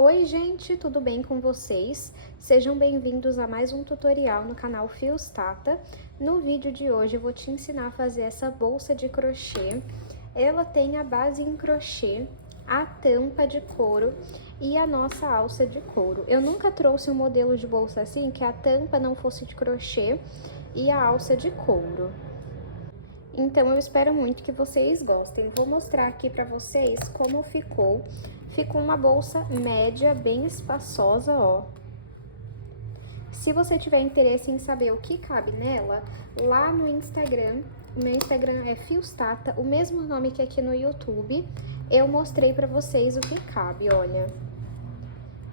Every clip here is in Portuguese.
Oi gente, tudo bem com vocês? Sejam bem-vindos a mais um tutorial no canal Fios Tata. No vídeo de hoje eu vou te ensinar a fazer essa bolsa de crochê. Ela tem a base em crochê, a tampa de couro e a nossa alça de couro. Eu nunca trouxe um modelo de bolsa assim que a tampa não fosse de crochê e a alça de couro. Então, eu espero muito que vocês gostem. Vou mostrar aqui pra vocês como ficou. Ficou uma bolsa média, bem espaçosa, ó. Se você tiver interesse em saber o que cabe nela, lá no Instagram, o meu Instagram é Fios Tata, o mesmo nome que aqui no YouTube, eu mostrei pra vocês o que cabe, olha.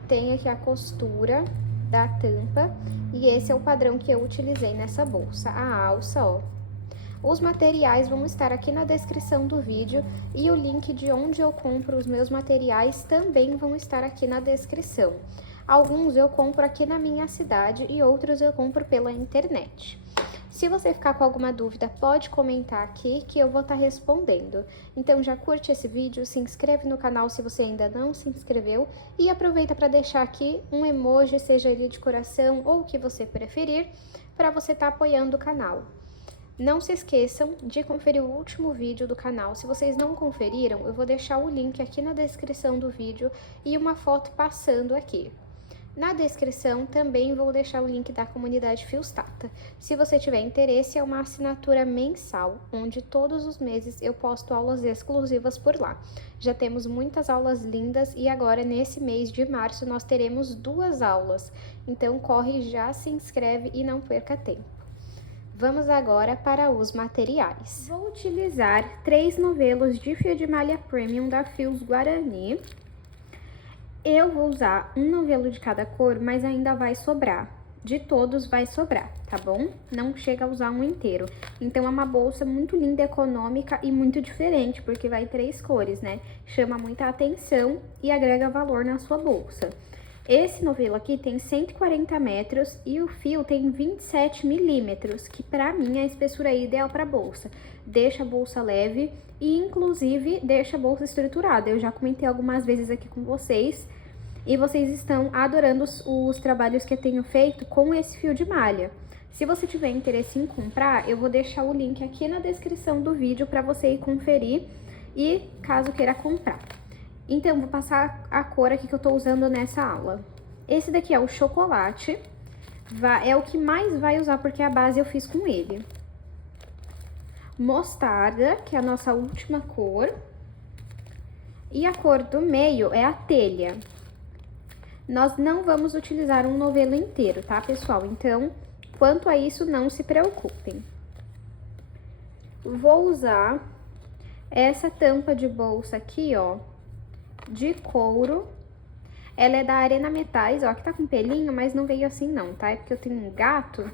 Tem aqui a costura da tampa e esse é o padrão que eu utilizei nessa bolsa, a alça, ó. Os materiais vão estar aqui na descrição do vídeo e o link de onde eu compro os meus materiais também vão estar aqui na descrição. Alguns eu compro aqui na minha cidade e outros eu compro pela internet. Se você ficar com alguma dúvida, pode comentar aqui que eu vou estar respondendo. Então já curte esse vídeo, se inscreve no canal se você ainda não se inscreveu e aproveita para deixar aqui um emoji, seja ele de coração ou o que você preferir, para você estar apoiando o canal. Não se esqueçam de conferir o último vídeo do canal. Se vocês não conferiram, eu vou deixar o link aqui na descrição do vídeo e uma foto passando aqui. Na descrição também vou deixar o link da comunidade Fios Tata. Se você tiver interesse, é uma assinatura mensal, onde todos os meses eu posto aulas exclusivas por lá. Já temos muitas aulas lindas e agora nesse mês de março nós teremos 2 aulas. Então corre já, se inscreve e não perca tempo. Vamos agora para os materiais. Vou utilizar 3 novelos de fio de malha premium da Fios Guarani. Eu vou usar um novelo de cada cor, mas ainda vai sobrar. De todos vai sobrar, tá bom? Não chega a usar um inteiro. Então é uma bolsa muito linda, econômica e muito diferente, porque vai 3 cores, né? Chama muita atenção e agrega valor na sua bolsa. Esse novelo aqui tem 140 metros e o fio tem 27 milímetros, que pra mim é a espessura ideal pra bolsa. Deixa a bolsa leve e, inclusive, deixa a bolsa estruturada. Eu já comentei algumas vezes aqui com vocês e vocês estão adorando os trabalhos que eu tenho feito com esse fio de malha. Se você tiver interesse em comprar, eu vou deixar o link aqui na descrição do vídeo pra você ir conferir e caso queira comprar. Então, vou passar a cor aqui que eu tô usando nessa aula. Esse daqui é o chocolate, é o que mais vai usar porque a base eu fiz com ele. Mostarda, que é a nossa última cor. E a cor do meio é a telha. Nós não vamos utilizar um novelo inteiro, tá, pessoal? Então, quanto a isso, não se preocupem. Vou usar essa tampa de bolsa aqui, ó, de couro. Ela é da Arena Metais, ó, que tá com pelinho, mas não veio assim não, tá? É porque eu tenho um gato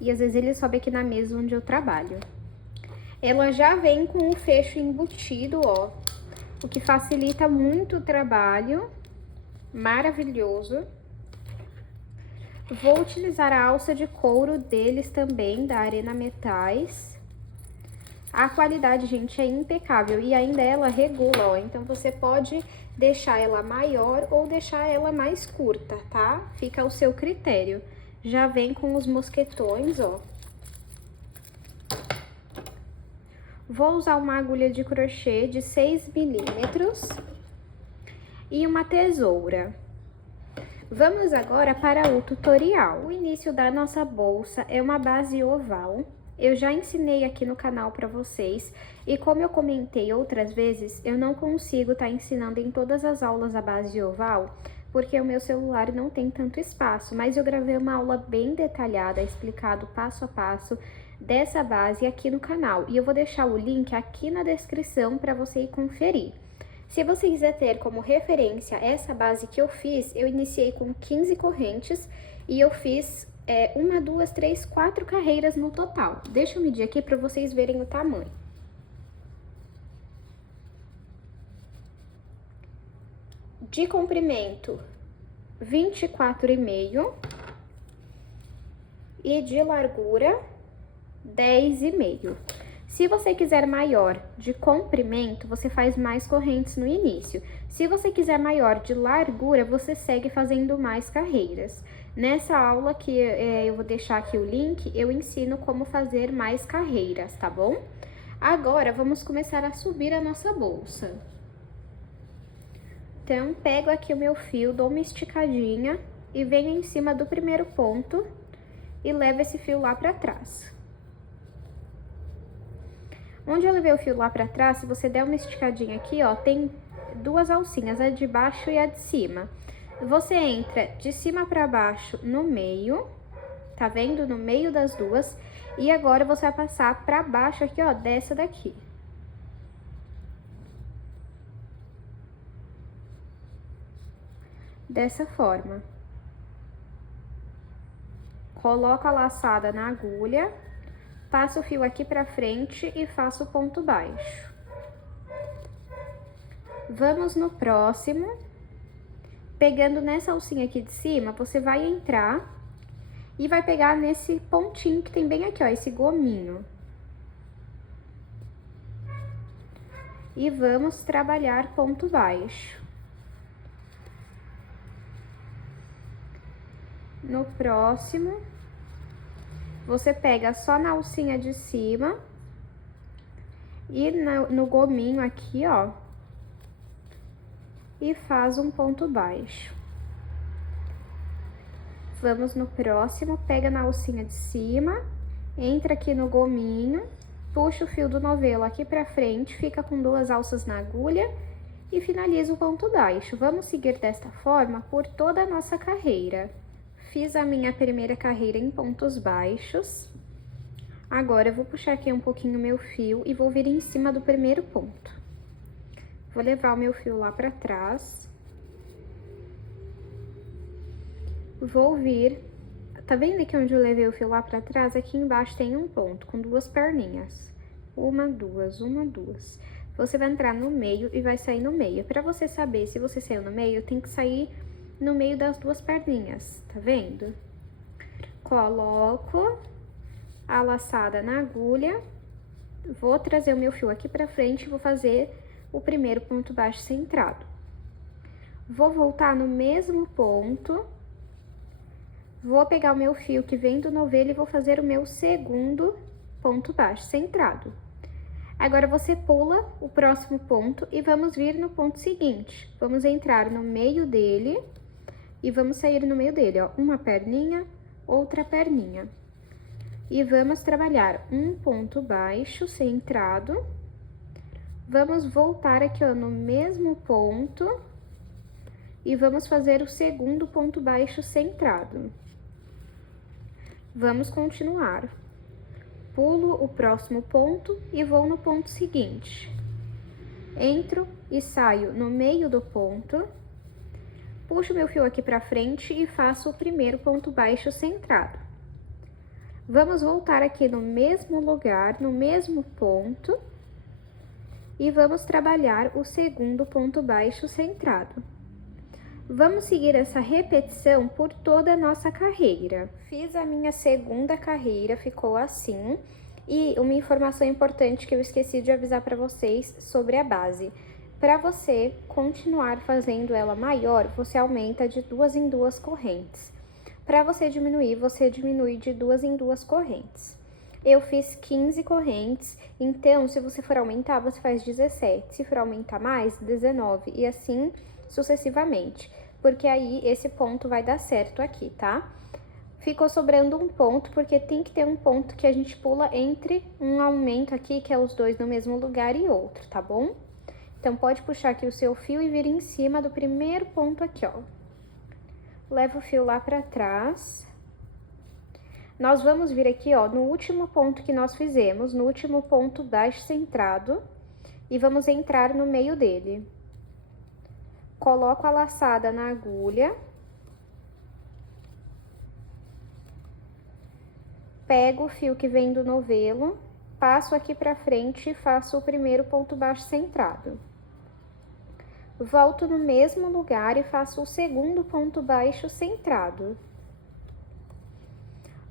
e às vezes ele sobe aqui na mesa onde eu trabalho. Ela já vem com o fecho embutido, ó, o que facilita muito o trabalho. Maravilhoso. Vou utilizar a alça de couro deles também, da Arena Metais. A qualidade, gente, é impecável e ainda ela regula, ó, então você pode deixar ela maior ou deixar ela mais curta, tá? Fica ao seu critério. Já vem com os mosquetões, ó. Vou usar uma agulha de crochê de 6 milímetros e uma tesoura. Vamos agora para o tutorial. O início da nossa bolsa é uma base oval. Eu já ensinei aqui no canal pra vocês, e como eu comentei outras vezes, eu não consigo estar ensinando em todas as aulas a base oval, porque o meu celular não tem tanto espaço, mas eu gravei uma aula bem detalhada, explicado passo a passo dessa base aqui no canal, e eu vou deixar o link aqui na descrição para você ir conferir. Se você quiser ter como referência essa base que eu fiz, eu iniciei com 15 correntes e eu fiz 1, 2, 3, 4 carreiras no total. Deixa eu medir aqui para vocês verem o tamanho. De comprimento, 24,5 e de largura, 10,5. Se você quiser maior de comprimento, você faz mais correntes no início. Se você quiser maior de largura, você segue fazendo mais carreiras. Nessa aula que eu vou deixar aqui o link, eu ensino como fazer mais carreiras, tá bom? Agora, vamos começar a subir a nossa bolsa. Então, pego aqui o meu fio, dou uma esticadinha e venho em cima do primeiro ponto e levo esse fio lá pra trás. Onde eu levei o fio lá pra trás, se você der uma esticadinha aqui, ó, tem duas alcinhas, a de baixo e a de cima. Você entra de cima pra baixo no meio, tá vendo? No meio das duas. E agora você vai passar pra baixo aqui, ó, dessa daqui. Dessa forma. Coloco a laçada na agulha, passo o fio aqui pra frente e faço o ponto baixo. Vamos no próximo. Pegando nessa alcinha aqui de cima, você vai entrar e vai pegar nesse pontinho que tem bem aqui, ó, esse gominho. E vamos trabalhar ponto baixo. No próximo, você pega só na alcinha de cima e no gominho aqui, ó, e faz um ponto baixo. Vamos no próximo, pega na alcinha de cima, entra aqui no gominho, puxa o fio do novelo aqui pra frente, fica com duas alças na agulha e finaliza o ponto baixo. Vamos seguir desta forma por toda a nossa carreira. Fiz a minha primeira carreira em pontos baixos. Agora, eu vou puxar aqui um pouquinho o meu fio e vou vir em cima do primeiro ponto. Vou levar o meu fio lá pra trás. Vou vir... Tá vendo aqui onde eu levei o fio lá pra trás? Aqui embaixo tem um ponto com duas perninhas. Uma, duas, uma, duas. Você vai entrar no meio e vai sair no meio. Pra você saber se você saiu no meio, tem que sair no meio das duas perninhas, tá vendo? Coloco a laçada na agulha. Vou trazer o meu fio aqui pra frente e vou fazer o primeiro ponto baixo centrado. Vou voltar no mesmo ponto. Vou pegar o meu fio que vem do novelo e vou fazer o meu segundo ponto baixo centrado. Agora, você pula o próximo ponto e vamos vir no ponto seguinte. Vamos entrar no meio dele e vamos sair no meio dele, ó. Uma perninha, outra perninha. E vamos trabalhar um ponto baixo centrado. Vamos voltar aqui, ó, no mesmo ponto e vamos fazer o segundo ponto baixo centrado. Vamos continuar. Pulo o próximo ponto e vou no ponto seguinte. Entro e saio no meio do ponto. Puxo meu fio aqui pra frente e faço o primeiro ponto baixo centrado. Vamos voltar aqui no mesmo lugar, no mesmo ponto. E vamos trabalhar o segundo ponto baixo centrado. Vamos seguir essa repetição por toda a nossa carreira. Fiz a minha segunda carreira, ficou assim. E uma informação importante que eu esqueci de avisar para vocês sobre a base. Para você continuar fazendo ela maior, você aumenta de 2 em 2 correntes. Para você diminui de 2 em 2 correntes. Eu fiz 15 correntes, então, se você for aumentar, você faz 17. Se for aumentar mais, 19, e assim sucessivamente. Porque aí, esse ponto vai dar certo aqui, tá? Ficou sobrando um ponto, porque tem que ter um ponto que a gente pula entre um aumento aqui, que é os dois no mesmo lugar, e outro, tá bom? Então, pode puxar aqui o seu fio e vir em cima do primeiro ponto aqui, ó. Leva o fio lá pra trás. Nós vamos vir aqui, ó, no último ponto que nós fizemos, no último ponto baixo centrado, e vamos entrar no meio dele. Coloco a laçada na agulha. Pego o fio que vem do novelo, passo aqui pra frente e faço o primeiro ponto baixo centrado. Volto no mesmo lugar e faço o segundo ponto baixo centrado.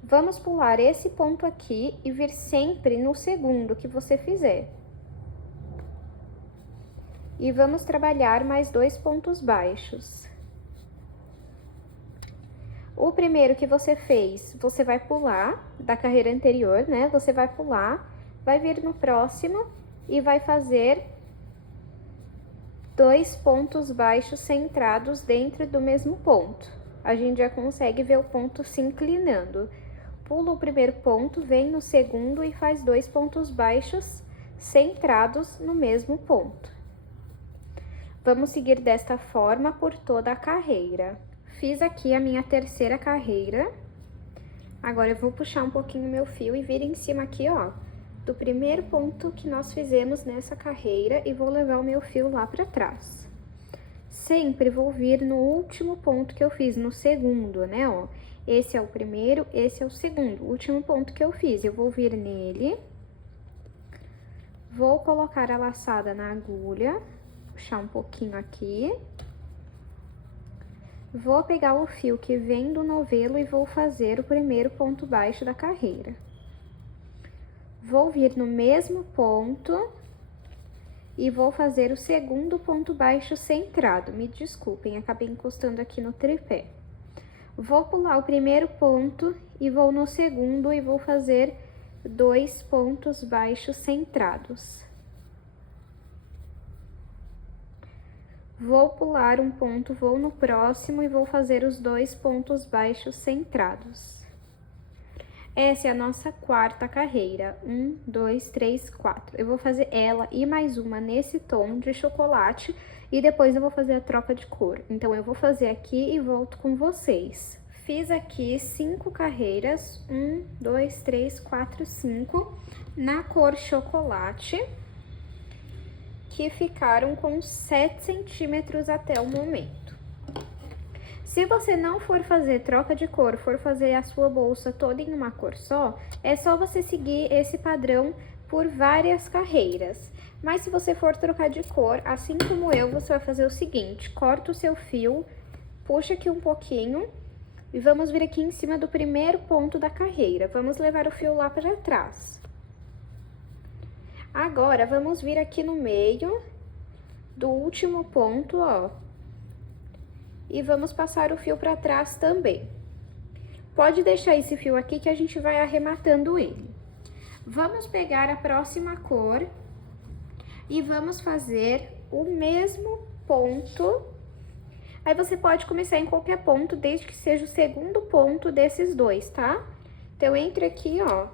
Vamos pular esse ponto aqui e vir sempre no segundo que você fizer. E vamos trabalhar mais 2 pontos baixos. O primeiro que você fez, você vai pular da carreira anterior, né? Você vai pular, vai vir no próximo e vai fazer 2 pontos baixos centrados dentro do mesmo ponto. A gente já consegue ver o ponto se inclinando. Pula o primeiro ponto, vem no segundo e faz 2 pontos baixos centrados no mesmo ponto. Vamos seguir desta forma por toda a carreira. Fiz aqui a minha terceira carreira. Agora eu vou puxar um pouquinho meu fio e vir em cima aqui, ó, do primeiro ponto que nós fizemos nessa carreira e vou levar o meu fio lá pra trás. Sempre vou vir no último ponto que eu fiz, no segundo, né, ó. Esse é o primeiro, esse é o segundo, o último ponto que eu fiz. Eu vou vir nele, vou colocar a laçada na agulha, puxar um pouquinho aqui. Vou pegar o fio que vem do novelo e vou fazer o primeiro ponto baixo da carreira. Vou vir no mesmo ponto e vou fazer o segundo ponto baixo centrado. Me desculpem, acabei encostando aqui no tripé. Vou pular o primeiro ponto e vou no segundo e vou fazer 2 pontos baixos centrados. Vou pular um ponto, vou no próximo e vou fazer os 2 pontos baixos centrados. Essa é a nossa quarta carreira. 1, 2, 3, 4. Eu vou fazer ela e mais uma nesse tom de chocolate e depois eu vou fazer a troca de cor. Então, eu vou fazer aqui e volto com vocês. Fiz aqui 5 carreiras. 1, 2, 3, 4, 5. Na cor chocolate, que ficaram com 7 centímetros até o momento. Se você não for fazer troca de cor, for fazer a sua bolsa toda em uma cor só, é só você seguir esse padrão por várias carreiras. Mas se você for trocar de cor, assim como eu, você vai fazer o seguinte: corta o seu fio, puxa aqui um pouquinho e vamos vir aqui em cima do primeiro ponto da carreira. Vamos levar o fio lá para trás. Agora, vamos vir aqui no meio do último ponto, ó. E vamos passar o fio para trás também. Pode deixar esse fio aqui que a gente vai arrematando ele. Vamos pegar a próxima cor e vamos fazer o mesmo ponto. Aí você pode começar em qualquer ponto, desde que seja o segundo ponto desses dois, tá? Então, entre aqui, ó.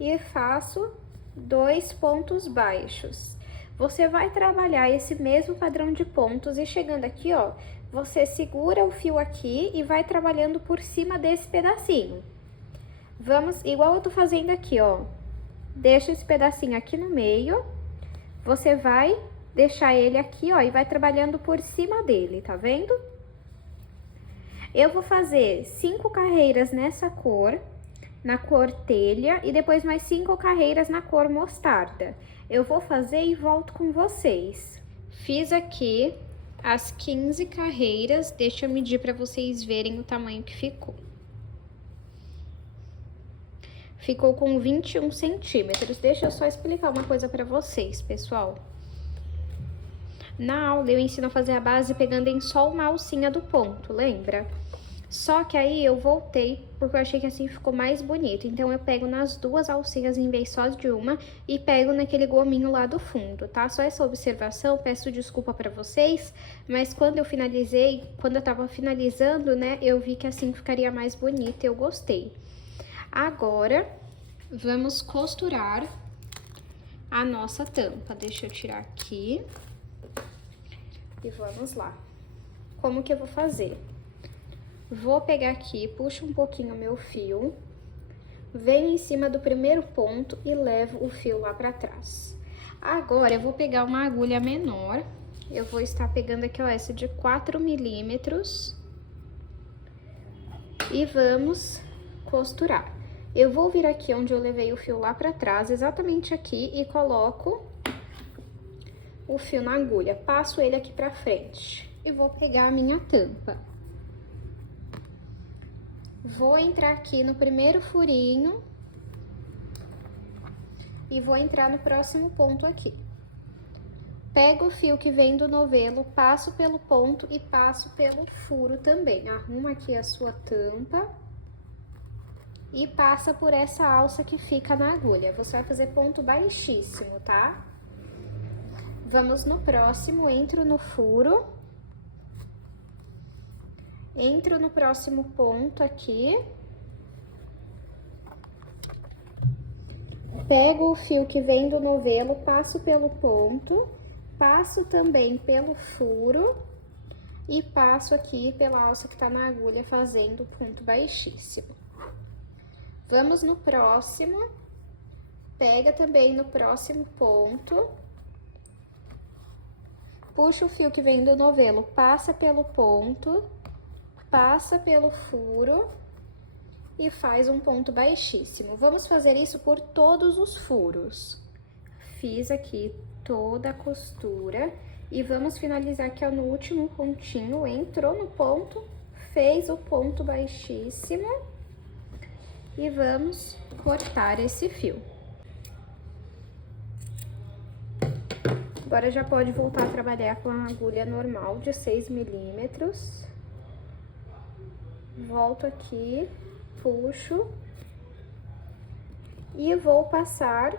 E faço 2 pontos baixos. Você vai trabalhar esse mesmo padrão de pontos e chegando aqui, ó, você segura o fio aqui e vai trabalhando por cima desse pedacinho. Vamos, igual eu tô fazendo aqui, ó. Deixa esse pedacinho aqui no meio, você vai deixar ele aqui, ó, e vai trabalhando por cima dele, tá vendo? Eu vou fazer 5 carreiras nessa cor, na cor telha, e depois mais 5 carreiras na cor mostarda. Eu vou fazer e volto com vocês. Fiz aqui as 15 carreiras, deixa eu medir para vocês verem o tamanho que ficou. Ficou com 21 centímetros. Deixa eu só explicar uma coisa para vocês, pessoal. Na aula eu ensino a fazer a base pegando em só uma alcinha do ponto, lembra? Só que aí eu voltei, porque eu achei que assim ficou mais bonito. Então, eu pego nas 2 alcinhas em vez só de uma e pego naquele gominho lá do fundo, tá? Só essa observação, peço desculpa pra vocês, mas quando eu finalizei, quando eu tava finalizando, né, eu vi que assim ficaria mais bonito e eu gostei. Agora, vamos costurar a nossa tampa. Deixa eu tirar aqui. E vamos lá. Como que eu vou fazer? Vou pegar aqui, puxo um pouquinho o meu fio, venho em cima do primeiro ponto e levo o fio lá pra trás. Agora, eu vou pegar uma agulha menor, eu vou estar pegando aqui, ó, essa de 4 milímetros. E vamos costurar. Eu vou vir aqui onde eu levei o fio lá pra trás, exatamente aqui, e coloco o fio na agulha. Passo ele aqui pra frente e vou pegar a minha tampa. Vou entrar aqui no primeiro furinho e vou entrar no próximo ponto aqui. Pego o fio que vem do novelo, passo pelo ponto e passo pelo furo também. Arruma aqui a sua tampa e passa por essa alça que fica na agulha. Você vai fazer ponto baixíssimo, tá? Vamos no próximo, entro no furo. Entro no próximo ponto aqui. Pego o fio que vem do novelo, passo pelo ponto, passo também pelo furo e passo aqui pela alça que tá na agulha fazendo ponto baixíssimo. Vamos no próximo, pega também no próximo ponto, puxa o fio que vem do novelo, passa pelo ponto, passa pelo furo e faz um ponto baixíssimo. Vamos fazer isso por todos os furos. Fiz aqui toda a costura e vamos finalizar aqui, ó, no último pontinho. Entrou no ponto, fez o ponto baixíssimo e vamos cortar esse fio. Agora já pode voltar a trabalhar com a agulha normal de 6 milímetros. Volto aqui, puxo e vou passar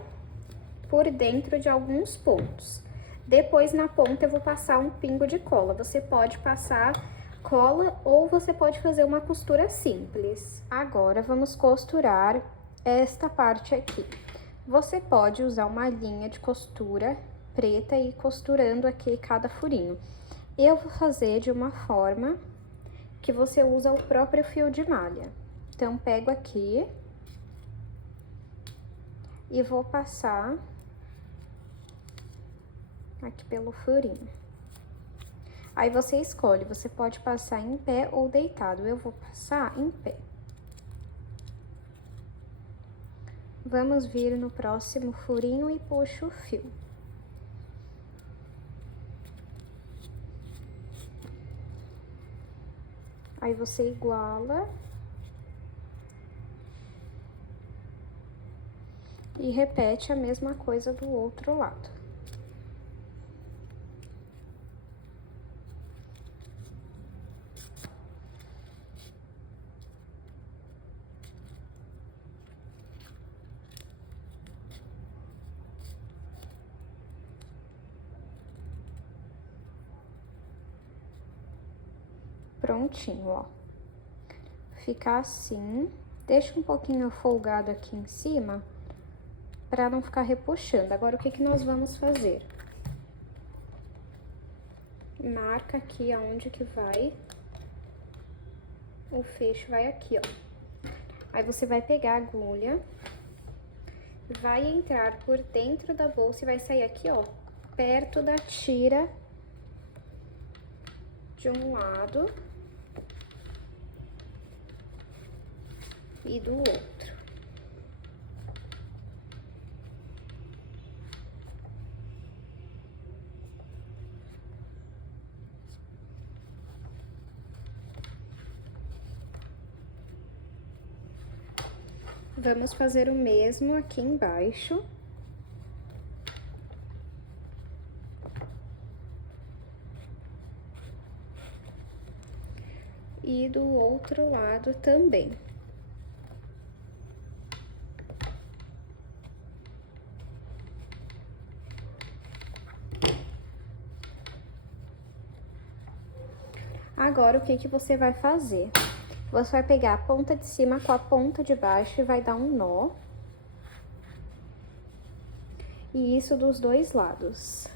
por dentro de alguns pontos. Depois, na ponta, eu vou passar um pingo de cola. Você pode passar cola ou você pode fazer uma costura simples. Agora, vamos costurar esta parte aqui. Você pode usar uma linha de costura preta e ir costurando aqui cada furinho. Eu vou fazer de uma forma que você usa o próprio fio de malha. Então, pego aqui e vou passar aqui pelo furinho. Aí, você escolhe, você pode passar em pé ou deitado. Eu vou passar em pé. Vamos vir no próximo furinho e puxo o fio. Aí, você iguala e repete a mesma coisa do outro lado. Prontinho, ó. Fica assim. Deixa um pouquinho folgado aqui em cima, pra não ficar repuxando. Agora, o que que nós vamos fazer? Marca aqui aonde que vai. O fecho vai aqui, ó. Aí, você vai pegar a agulha, vai entrar por dentro da bolsa e vai sair aqui, ó, perto da tira de um lado e do outro. Vamos fazer o mesmo aqui embaixo. E do outro lado também. Agora, o que que você vai fazer? Você vai pegar a ponta de cima com a ponta de baixo e vai dar um nó. E isso dos dois lados.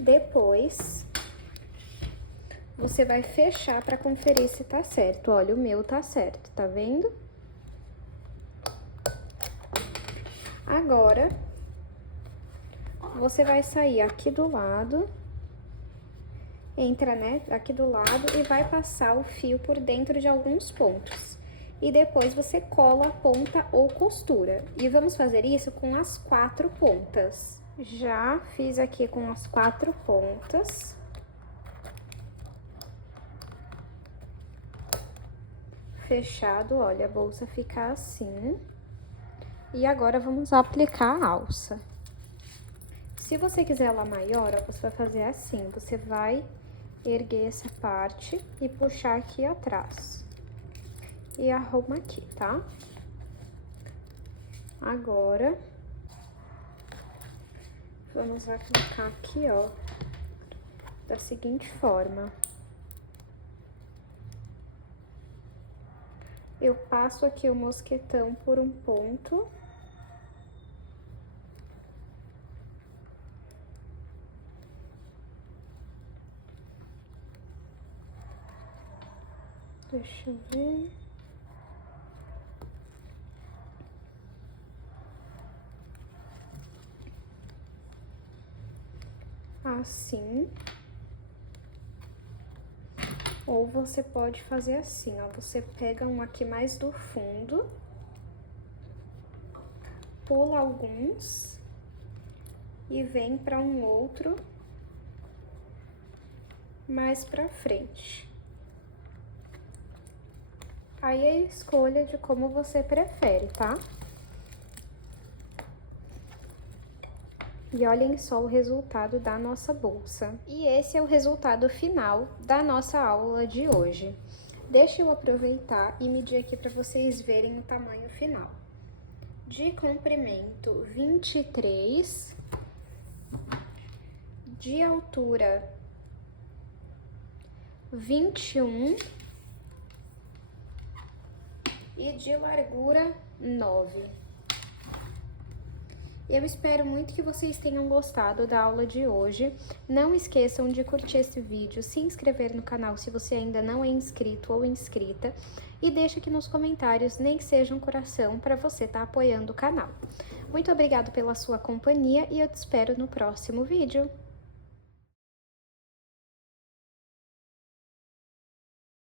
Depois, você vai fechar para conferir se tá certo. Olha, o meu tá certo, tá vendo? Agora, você vai sair aqui do lado, entra, né, aqui do lado e vai passar o fio por dentro de alguns pontos. E depois você cola a ponta ou costura. E vamos fazer isso com as 4 pontas. Já fiz aqui com as 4 pontas. Fechado, olha, a bolsa fica assim. E agora vamos aplicar a alça. Se você quiser ela maior, você vai fazer assim, você vai erguer essa parte e puxar aqui atrás. E arruma aqui, tá? Agora, vamos aplicar aqui, ó, da seguinte forma. Eu passo aqui o mosquetão por um ponto. Deixa eu ver. Assim. Ou você pode fazer assim, ó, você pega um aqui mais do fundo, pula alguns e vem para um outro mais pra frente. Aí é a escolha de como você prefere, tá? E olhem só o resultado da nossa bolsa. E esse é o resultado final da nossa aula de hoje. Deixa eu aproveitar e medir aqui para vocês verem o tamanho final. De comprimento, 23. De altura, 21. E de largura, 9. Eu espero muito que vocês tenham gostado da aula de hoje. Não esqueçam de curtir esse vídeo, se inscrever no canal se você ainda não é inscrito ou inscrita. E deixa aqui nos comentários, nem que seja um coração, para você estar apoiando o canal. Muito obrigada pela sua companhia e eu te espero no próximo vídeo.